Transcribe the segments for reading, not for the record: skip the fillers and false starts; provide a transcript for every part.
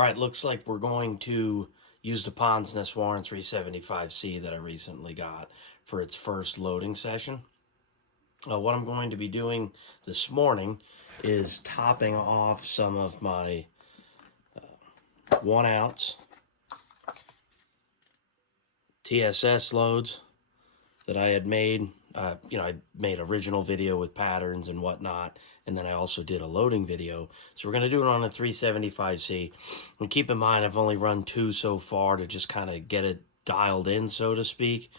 All right, looks like we're going to use the Ponsness Warren 375C that I recently got for its first loading session. What I'm going to be doing this morning is topping off some of my 1 ounce TSS loads that I had made. I made original video with patterns and whatnot, and then I also did a loading video. So we're going to do it on a 375C. And keep in mind, I've only run 2 so far to just kind of get it dialed in, so to speak.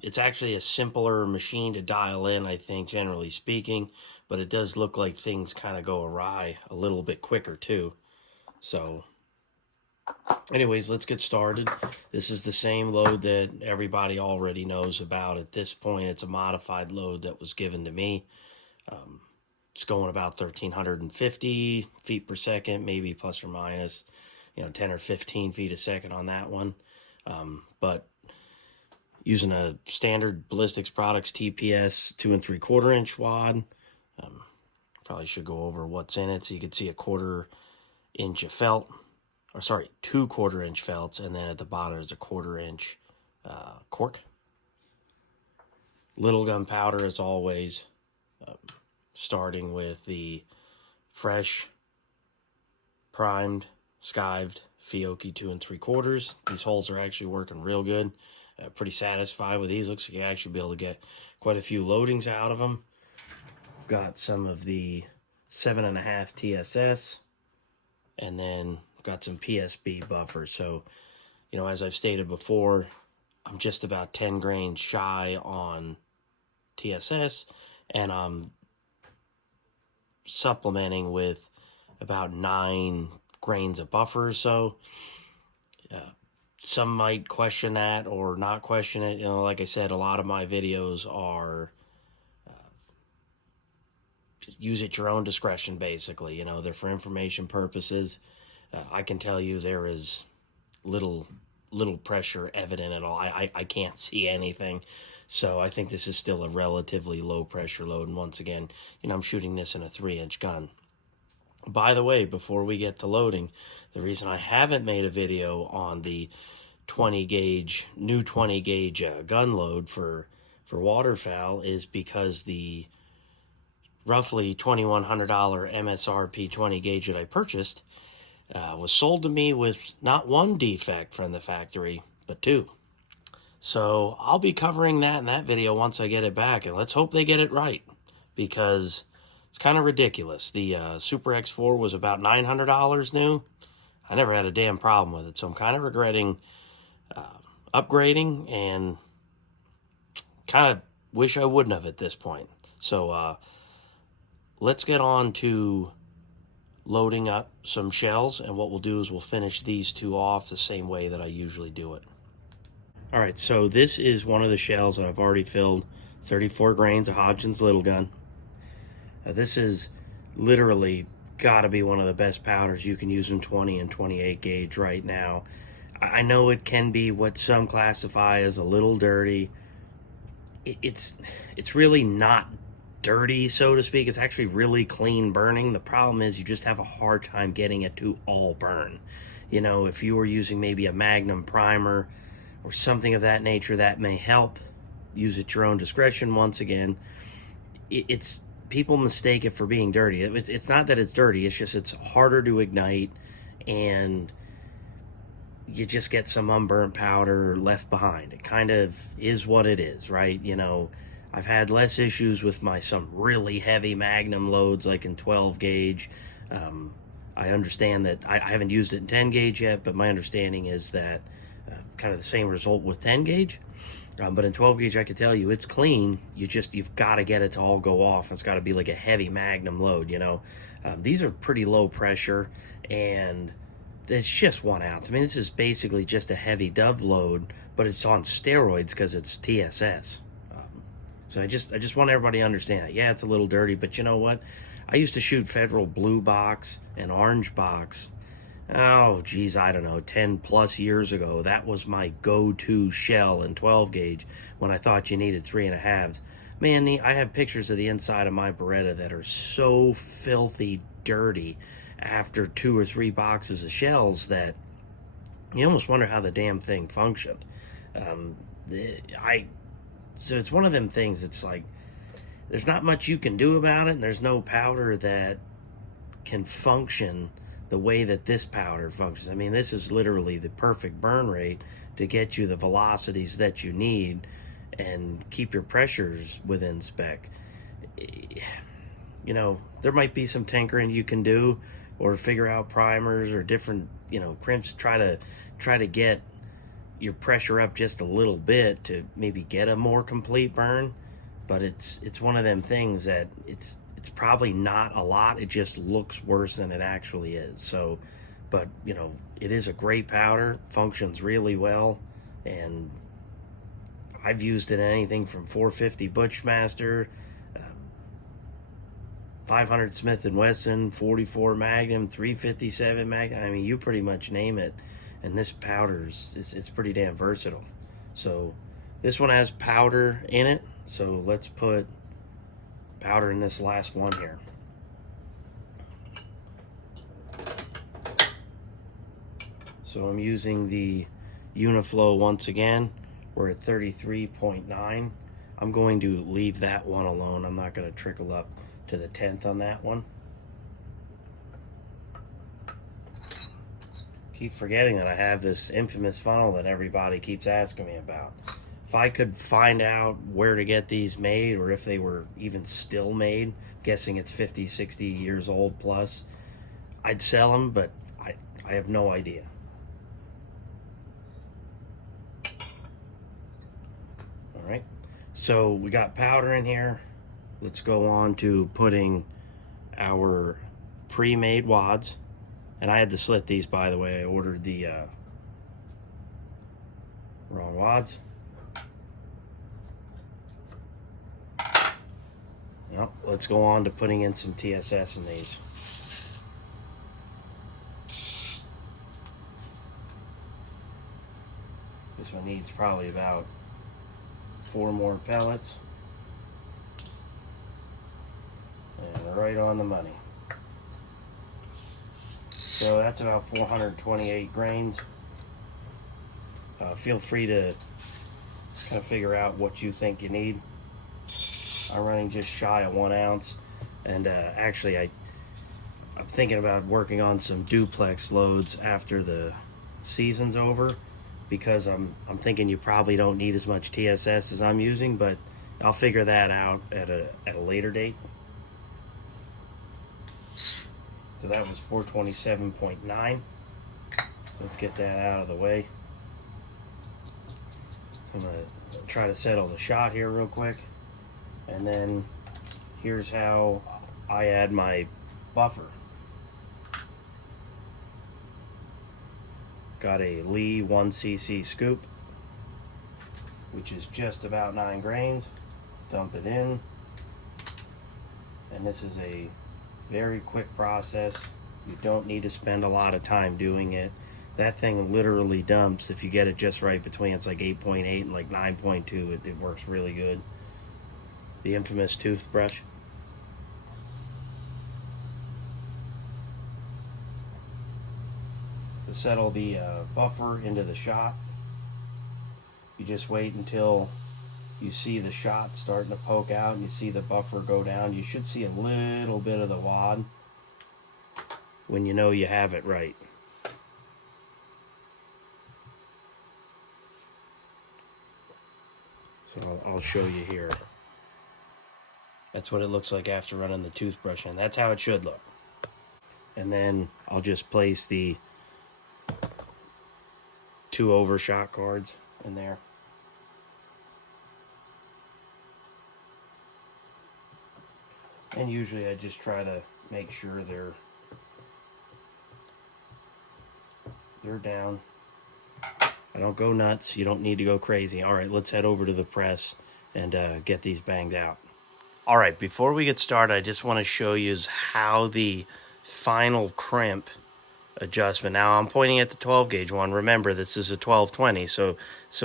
It's actually a simpler machine to dial in, I think, generally speaking, but it does look like things kind of go awry a little bit quicker, too. So anyways, let's get started. This is the same load that everybody already knows about at this point. It's a modified load that was given to me. It's going about 1,350 feet per second, maybe plus or minus, 10 or 15 feet a second on that one. But using a standard Ballistics Products TPS 2 3/4 inch wad. Probably should go over what's in it so you can see a 1/4 inch of felt. 2 1/4 inch felts, and then at the bottom is a 1/4 inch cork. Little gunpowder as always, starting with the fresh, primed, skived Fiocchi 2 3/4. These holes are actually working real good. Pretty satisfied with these. Looks like you actually be able to get quite a few loadings out of them. Got some of the 7.5 TSS, and then got some PSB buffers. So, as I've stated before, I'm just about 10 grains shy on TSS, and I'm supplementing with about 9 grains of buffer. So, some might question that or not question it. Like I said, a lot of my videos are use at your own discretion, basically. They're for information purposes. I can tell you there is little pressure evident at all. I can't see anything. So I think this is still a relatively low pressure load. And once again, I'm shooting this in a 3-inch gun. By the way, before we get to loading, the reason I haven't made a video on the 20 gauge gun load for waterfowl is because the roughly $2,100 MSRP 20 gauge that I purchased was sold to me with not 1 defect from the factory, but 2. So I'll be covering that in that video once I get it back, and let's hope they get it right, because it's kind of ridiculous. The Super X4 was about $900 new. I never had a damn problem with it, so I'm kind of regretting upgrading, and kind of wish I wouldn't have at this point. So let's get on to loading up some shells, and what we'll do is we'll finish these 2 off the same way that I usually do it. All right, so this is one of the shells that I've already filled, 34 grains of Hodgins little gun. This is literally got to be one of the best powders you can use in 20 and 28 gauge right now. I know it can be what some classify as a little dirty. It's really not dirty, so to speak. It's actually really clean burning. The problem is you just have a hard time getting it to all burn. If you were using maybe a Magnum primer or something of that nature, that may help. Use at your own discretion. Once again, it's people mistake it for being dirty. It's not that it's dirty, it's just it's harder to ignite, and you just get some unburnt powder left behind. It kind of is what it is, right? I've had less issues with some really heavy Magnum loads, like in 12 gauge. I understand that I haven't used it in 10 gauge yet, but my understanding is that kind of the same result with 10 gauge. But in 12 gauge, I can tell you it's clean. You've got to get it to all go off. It's got to be like a heavy Magnum load, These are pretty low pressure, and it's just 1 ounce. I mean, this is basically just a heavy dove load, but it's on steroids because it's TSS. So I just want everybody to understand that. Yeah, it's a little dirty, but you know what? I used to shoot Federal blue box and orange box. Oh, geez, I don't know, 10 plus years ago. That was my go-to shell in 12 gauge when I thought you needed 3.5s. Man, I have pictures of the inside of my Beretta that are so filthy dirty. after 2 or 3 boxes of shells that you almost wonder how the damn thing functioned. Um, I so it's one of them things. It's like there's not much you can do about it, and there's no powder that can function the way that this powder functions. I mean, this is literally the perfect burn rate to get you the velocities that you need and keep your pressures within spec. You know, there might be some tinkering you can do or figure out primers or different, crimps, try to get your pressure up just a little bit to maybe get a more complete burn. But it's one of them things that it's probably not a lot. It just looks worse than it actually is. So, but it is a great powder, functions really well, and I've used it in anything from 450 Bushmaster, 500 Smith and Wesson, 44 Magnum, 357 Magnum. I mean, you pretty much name it, and this powder's it's pretty damn versatile. So this one has powder in it. So let's put powder in this last one here. So I'm using the Uniflow once again. We're at 33.9. I'm going to leave that one alone. I'm not going to trickle up to the 10th on that one. Keep forgetting that I have this infamous funnel that everybody keeps asking me about. If I could find out where to get these made, or if they were even still made, guessing it's 50, 60 years old plus, I'd sell them, but I have no idea. All right, so we got powder in here. Let's go on to putting our pre-made wads. And I had to slit these, by the way. I ordered the wrong wads. Well, let's go on to putting in some TSS in these. This one needs probably about 4 more pellets. And right on the money. So that's about 428 grains. Feel free to kind of figure out what you think you need. I'm running just shy of 1 ounce, and actually I'm thinking about working on some duplex loads after the season's over, because I'm thinking you probably don't need as much TSS as I'm using, but I'll figure that out at a later date. So that was 427.9. Let's get that out of the way. I'm going to try to settle the shot here real quick. And then here's how I add my buffer. Got a Lee 1cc scoop, which is just about 9 grains. Dump it in. And this is a very quick process. You don't need to spend a lot of time doing it. That thing literally dumps, if you get it just right between, it's like 8.8 and like 9.2. It works really good. The infamous toothbrush. To settle the buffer into the shot, you just wait until you see the shot starting to poke out and you see the buffer go down. You should see a little bit of the wad when you know you have it right. So I'll show you here. That's what it looks like after running the toothbrush in. That's how it should look. And then I'll just place the 2 overshot cards in there. And usually I just try to make sure they're down. I don't go nuts. You don't need to go crazy. All right, let's head over to the press and get these banged out. All right, before we get started, I just want to show you how the final crimp adjustment. Now I'm pointing at the 12 gauge one. Remember, this is a 1220, so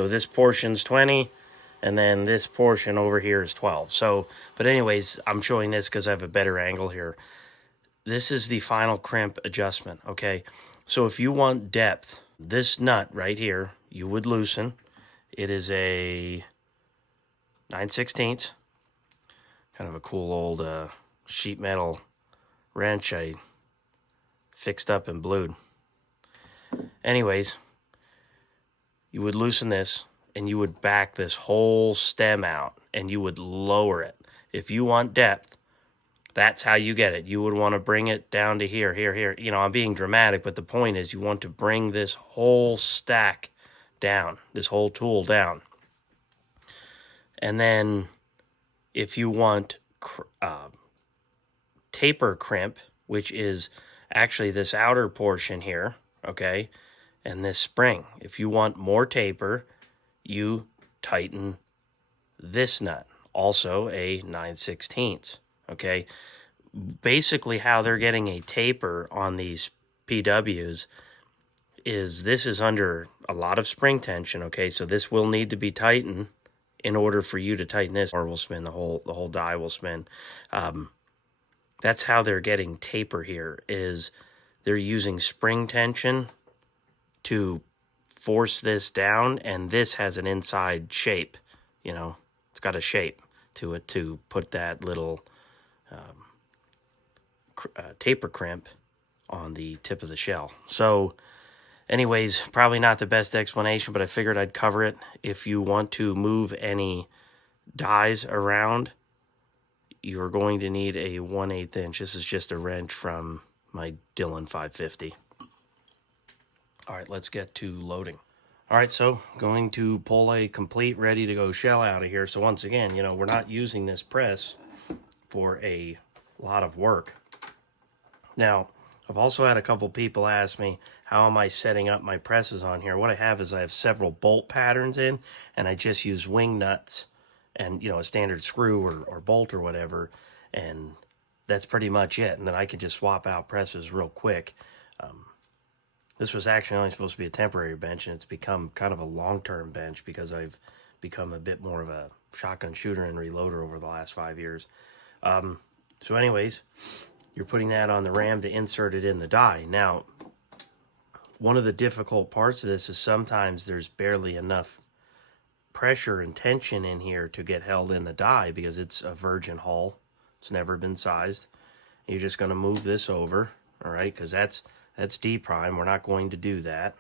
this portion's 20, and then this portion over here is 12. So, but anyways, I'm showing this because I have a better angle here. this is the final crimp adjustment, okay? So if you want depth, this nut right here, you would loosen. It is a 9/16, kind of a cool old sheet metal wrench I fixed up and blued. Anyways, you would loosen this and you would back this whole stem out and you would lower it. If you want depth, that's how you get it. You would want to bring it down to here, here, here. You know, I'm being dramatic, but the point is you want to bring this whole stack down, this whole tool down. And then if you want taper crimp, which is actually this outer portion here, okay, and this spring. If you want more taper, you tighten this nut, also a 9/16, okay? Basically how they're getting a taper on these PWs is this is under a lot of spring tension, okay? So this will need to be tightened in order for you to tighten this, or will spin, the whole die will spin. That's how they're getting taper here, is they're using spring tension to force this down, and this has an inside shape, you know, it's got a shape to it to put that little taper crimp on the tip of the shell. So anyways, probably not the best explanation, but I figured I'd cover it. If you want to move any dies around, you're going to need a 1/8 inch. This is just a wrench from my Dillon 550. All right, let's get to loading. All right, so going to pull a complete ready to go shell out of here. So once again, you know, we're not using this press for a lot of work. Now, I've also had a couple people ask me, how am I setting up my presses on here? What I have is I have several bolt patterns in, and I just use wing nuts and, you know, a standard screw or bolt or whatever, and that's pretty much it. And then I can just swap out presses real quick. This was actually only supposed to be a temporary bench, and it's become kind of a long-term bench because I've become a bit more of a shotgun shooter and reloader over the last 5 years. So anyways, you're putting that on the ram to insert it in the die. Now, one of the difficult parts of this is sometimes there's barely enough pressure and tension in here to get held in the die because it's a virgin hull. It's never been sized. You're just going to move this over, all right, because that's D prime. We're not going to do that.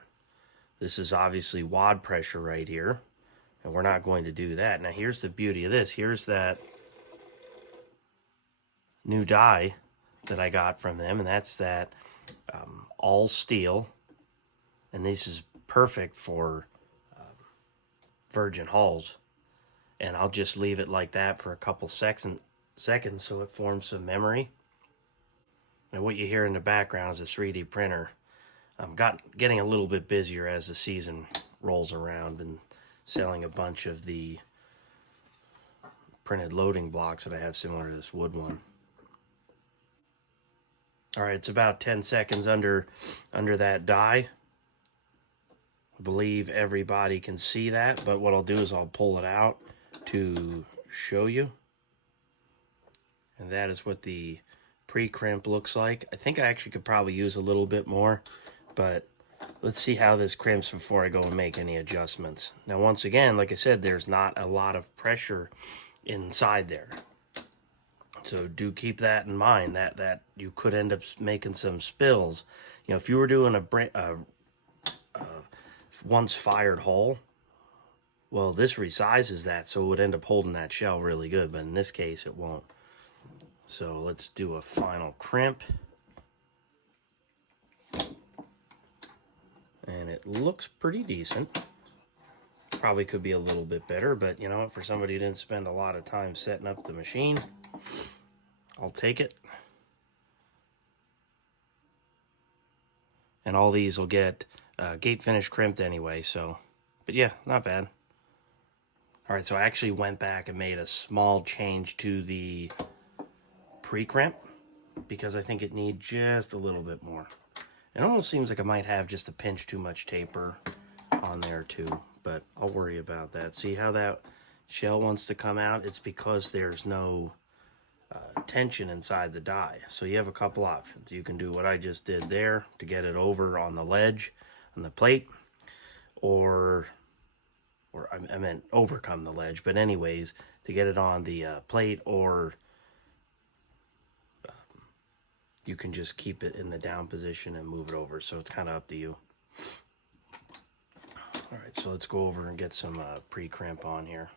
This is obviously wad pressure right here, and we're not going to do that. Now here's the beauty of this. Here's that new die that I got from them, and that's that all steel, and this is perfect for virgin hulls. And I'll just leave it like that for a couple seconds so it forms some memory. And what you hear in the background is a 3D printer. I'm getting a little bit busier as the season rolls around, and selling a bunch of the printed loading blocks that I have similar to this wood one. All right, it's about 10 seconds under that die. I believe everybody can see that, but what I'll do is I'll pull it out to show you. And that is what the pre-crimp looks like. I think I actually could probably use a little bit more, but let's see how this crimps before I go and make any adjustments. Now, once again, like I said, there's not a lot of pressure inside there. So do keep that in mind, that you could end up making some spills. You know, if you were doing a once fired hull, well, this resizes that, so it would end up holding that shell really good, but in this case, it won't. So let's do a final crimp. And it looks pretty decent. Probably could be a little bit better, but you know what, for somebody who didn't spend a lot of time setting up the machine, I'll take it. And all these will get gate finish crimped anyway, so, but yeah, not bad. All right, so I actually went back and made a small change to the pre-crimp because I think it needs just a little bit more. It almost seems like I might have just a pinch too much taper on there too, but I'll worry about that. See how that shell wants to come out? It's because there's no tension inside the die. So you have a couple options. You can do what I just did there to get it over on the ledge on the plate, or I meant overcome the ledge, but anyways, to get it on the plate, or you can just keep it in the down position and move it over. So it's kind of up to you. All right, so let's go over and get some pre-crimp on here.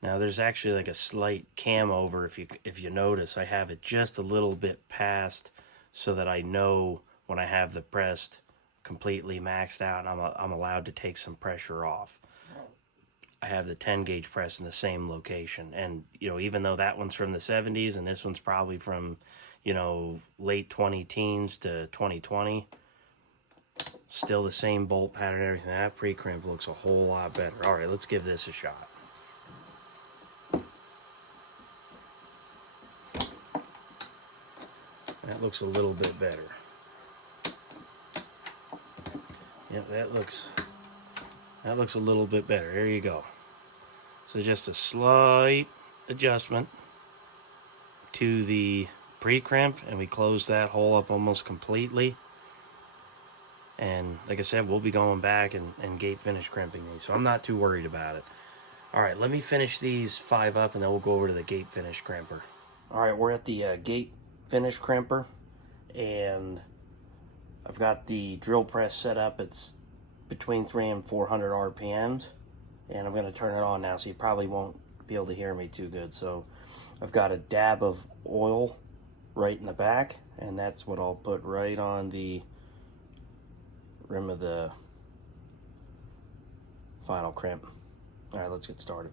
Now there's actually like a slight cam over. If you notice, I have it just a little bit past, so that I know when I have the pressed completely maxed out, I'm allowed to take some pressure off. I have the 10 gauge press in the same location, and even though that one's from the 70s and this one's probably from late 20 teens to 2020, still the same bolt pattern and everything. That pre-crimp looks a whole lot better. All right, let's give this a shot. That looks a little bit better. Yep, that looks a little bit better. There you go. So just a slight adjustment to the pre-crimp, and we close that hole up almost completely. And like I said, we'll be going back and gate finish crimping these, so I'm not too worried about it. All right, let me finish these 5 up, and then we'll go over to the gate finish crimper. All right, we're at the gate finish crimper, and I've got the drill press set up. It's between 300 and 400 RPMs, and I'm going to turn it on now, so you probably won't be able to hear me too good. So I've got a dab of oil right in the back, and that's what I'll put right on the rim of the final crimp. All right, let's get started.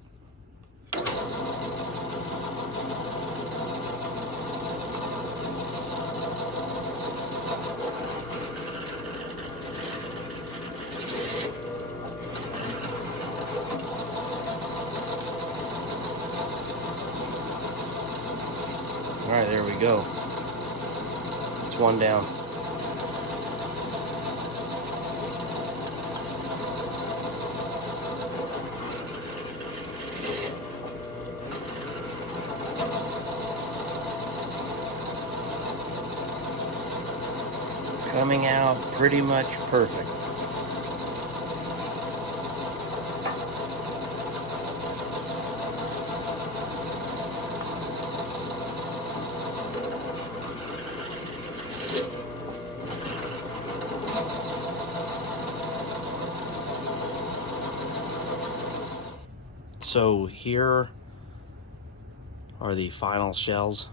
All right, there we go. It's one down. Coming out pretty much perfect. So here are the final shells.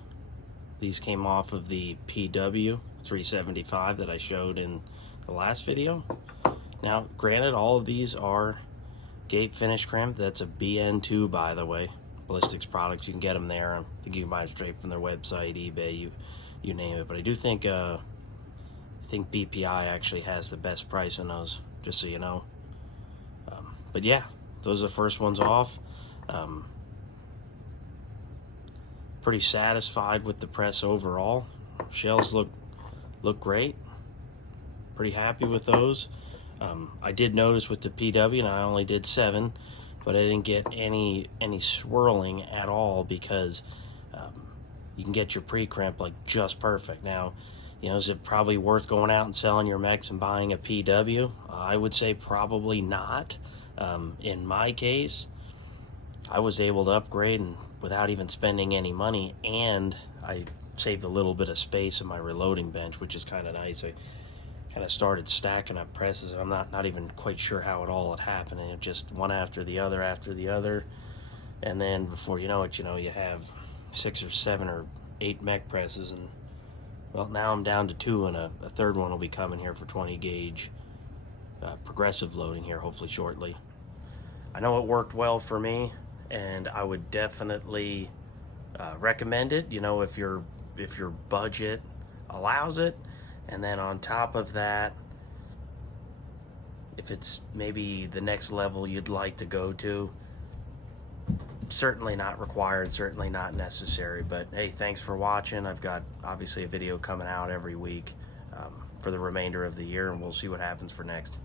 These came off of the PW 375 that I showed in the last video. Now, granted, all of these are gate finish crimp. That's a BN2, by the way. Ballistics products, you can get them there. I think you can buy them straight from their website, eBay, you name it. But I do think BPI actually has the best price on those, just so you know. But yeah, those are the first ones off. Pretty satisfied with the press overall. Shells look great. Pretty happy with those. I did notice with the PW, and I only did 7, but I didn't get any swirling at all, because you can get your pre-crimp like just perfect. Now, is it probably worth going out and selling your mechs and buying a PW? I would say probably not. In my case, I was able to upgrade and without even spending any money, and I saved a little bit of space in my reloading bench, which is kind of nice. I kind of started stacking up presses, and I'm not even quite sure how it all had happened, and it just one after the other, and then before you know it, you have 6 or 7 or 8 mech presses, and well, now I'm down to 2, and a third one will be coming here for 20 gauge progressive loading here hopefully shortly. I know it worked well for me, and I would definitely recommend it, if your budget allows it. And then on top of that, if it's maybe the next level you'd like to go to, certainly not required, certainly not necessary. But hey, thanks for watching. I've got obviously a video coming out every week for the remainder of the year, and we'll see what happens for next.